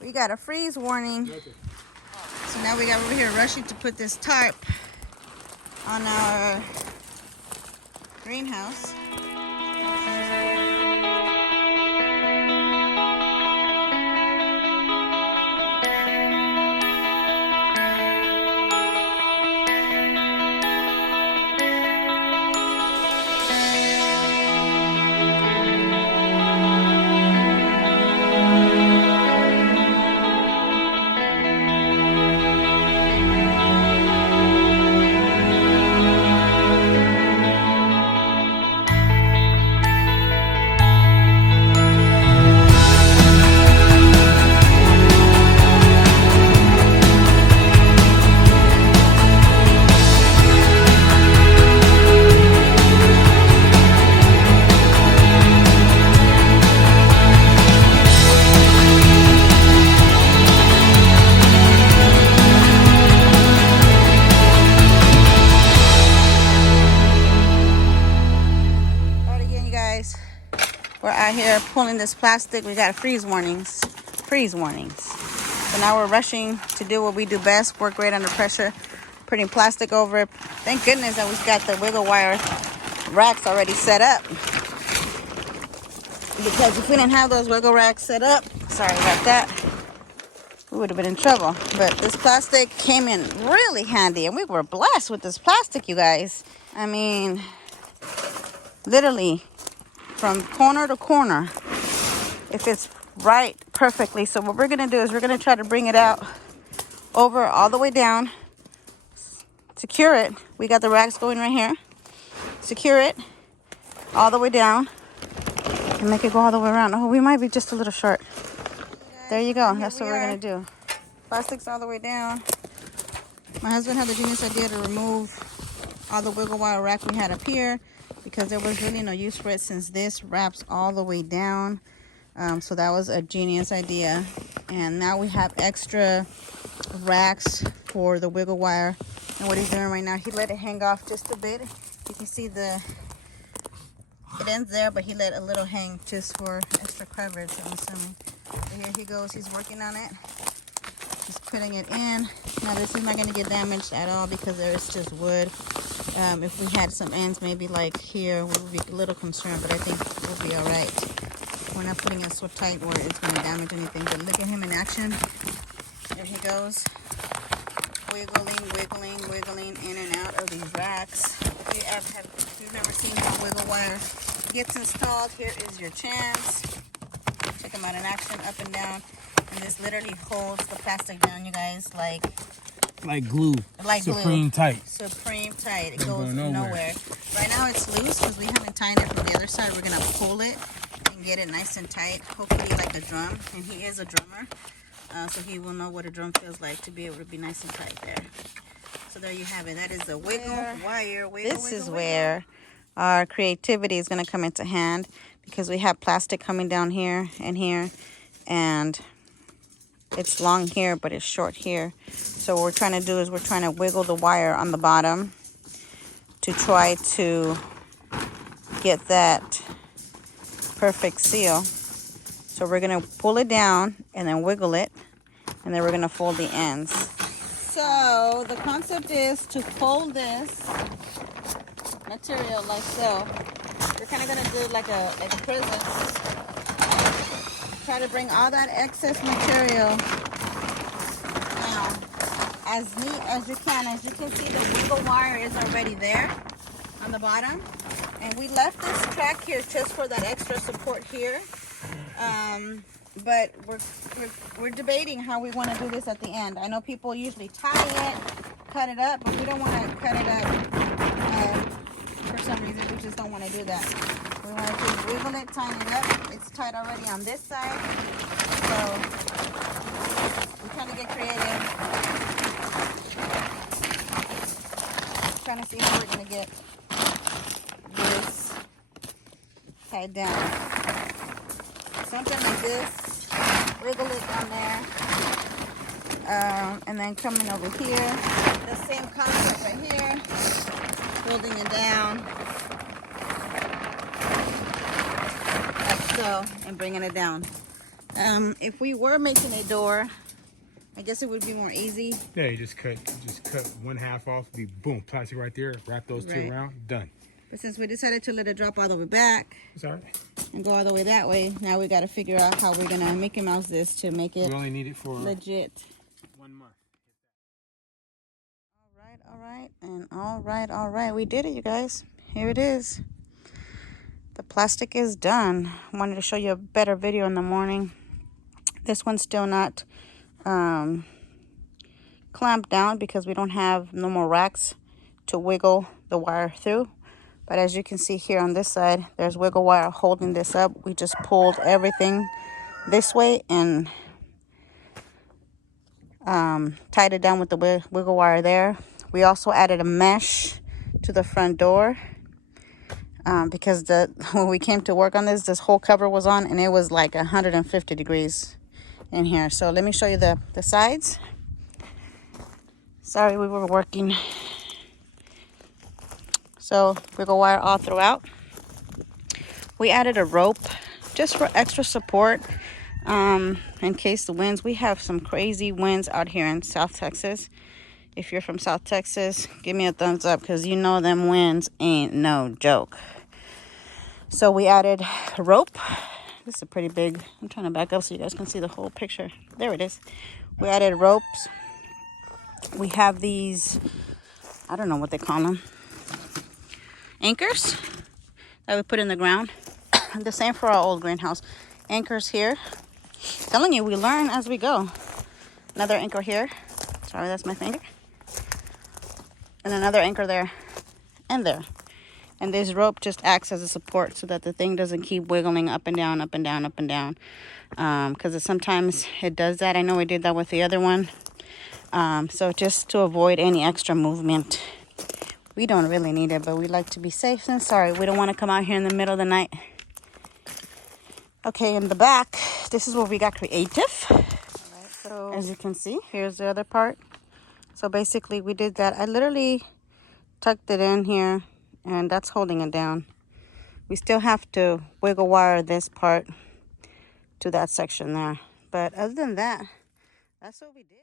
We got a freeze warning. So now we got over here rushing to put this tarp on our greenhouse. We're out here pulling this plastic. We got freeze warnings. So now we're rushing to do what we do best, work great under pressure, putting plastic over it. Thank goodness that we've got the wiggle wire racks already set up. Because if we didn't have those wiggle racks set up, sorry about that, we would have been in trouble. But this plastic came in really handy, and we were blessed with this plastic, you guys. I mean, literally from corner to corner, if it's right perfectly. So what we're gonna do is we're gonna try to bring it out over all the way down, secure it. We got the racks going right here. Secure it all the way down and make it go all the way around. Oh, we might be just a little short. There you go. That's what we're gonna do. Plastic's all the way down. My husband had the genius idea to remove all the wiggle wire rack we had up here, because there was really no use for it since this wraps all the way down. So that was a genius idea. And now we have extra racks for the wiggle wire. And what he's doing right now, he let it hang off just a bit. You can see it ends there, but he let a little hang just for extra coverage, I'm assuming. So here he goes, he's working on it. He's putting it in. Now this is not going to get damaged at all because there is just wood. If we had some ends, maybe like here, we would be a little concerned, but I think we'll be all right. We're not putting it so tight where it's going to damage anything. But look at him in action. There he goes. Wiggling in and out of these racks. If you've never seen how wiggle wire gets installed, here is your chance. Check him out in action, up and down. And this literally holds the plastic down, you guys, like glue. Like Supreme glue. tight. Supreme tight. It goes nowhere. Right now it's loose because we haven't tied it from the other side. We're going to pull it and get it nice and tight. Hopefully like a drum. And he is a drummer. So he will know what a drum feels like to be able to be nice and tight there. So there you have it. That is a wiggle wire. This is where our creativity is going to come into hand, because we have plastic coming down here and here. And it's long here, but it's short here. So what we're trying to do is we're trying to wiggle the wire on the bottom to try to get that perfect seal. So we're going to pull it down and then wiggle it, and then we're going to fold the ends. So the concept is to fold this material like so. We're kind of going to do like a prism. Try to bring all that excess material down as neat as you can. As you can see, the wiggle wire is already there on the bottom. And we left this track here just for that extra support here. But we're debating how we want to do this at the end. I know people usually tie it, cut it up, but we don't want to cut it up. For some reason, we just don't want to do that. We want to just wiggle it, tighten it up. It's tight already on this side. So we're trying to get creative. Trying to see how we're going to get this tied down. Something like this. Wiggle it down there. And then coming over here. The same concept right here. Folding it down. Like so. And bringing it down. If we were making a door, I guess it would be more easy. Yeah, you just cut one half off, be boom, plastic right there, wrap those two Right. around, done. But since we decided to let it drop all the way back It's all right. and go all the way that way, now we got to figure out how we're gonna Mickey Mouse this to make it We only need it for legit. 1 month. All right. We did it, you guys. Here it is. The plastic is done. I wanted to show you a better video in the morning. This one's still not clamped down because we don't have no more racks to wiggle the wire through. But as you can see here on this side, there's wiggle wire holding this up. We just pulled everything this way and tied it down with the wiggle wire there. We also added a mesh to the front door because when we came to work on this whole cover was on and it was like 150 degrees in here. So let me show you the sides. Sorry, we were working. So wiggle wire all throughout. We added a rope just for extra support in case the winds. We have some crazy winds out here in South Texas. If you're from South Texas, give me a thumbs up because you know them winds ain't no joke. So we added a rope. This is a pretty big. I'm trying to back up so you guys can see the whole picture. There it is. We added ropes. We have these, I don't know what they call them, anchors that we put in the ground. The same for our old greenhouse. Anchors here. Telling you, we learn as we go. Another anchor here. Sorry, that's my finger. And another anchor there and there. And this rope just acts as a support so that the thing doesn't keep wiggling up and down, up and down, up and down. Because sometimes it does that. I know we did that with the other one. So just to avoid any extra movement. We don't really need it, but we like to be safe and sorry. We don't want to come out here in the middle of the night. Okay, in the back, this is where we got creative. All right, so as you can see, here's the other part. So basically we did that. I literally tucked it in here and that's holding it down. We still have to wiggle wire this part to that section there. But other than that, that's what we did.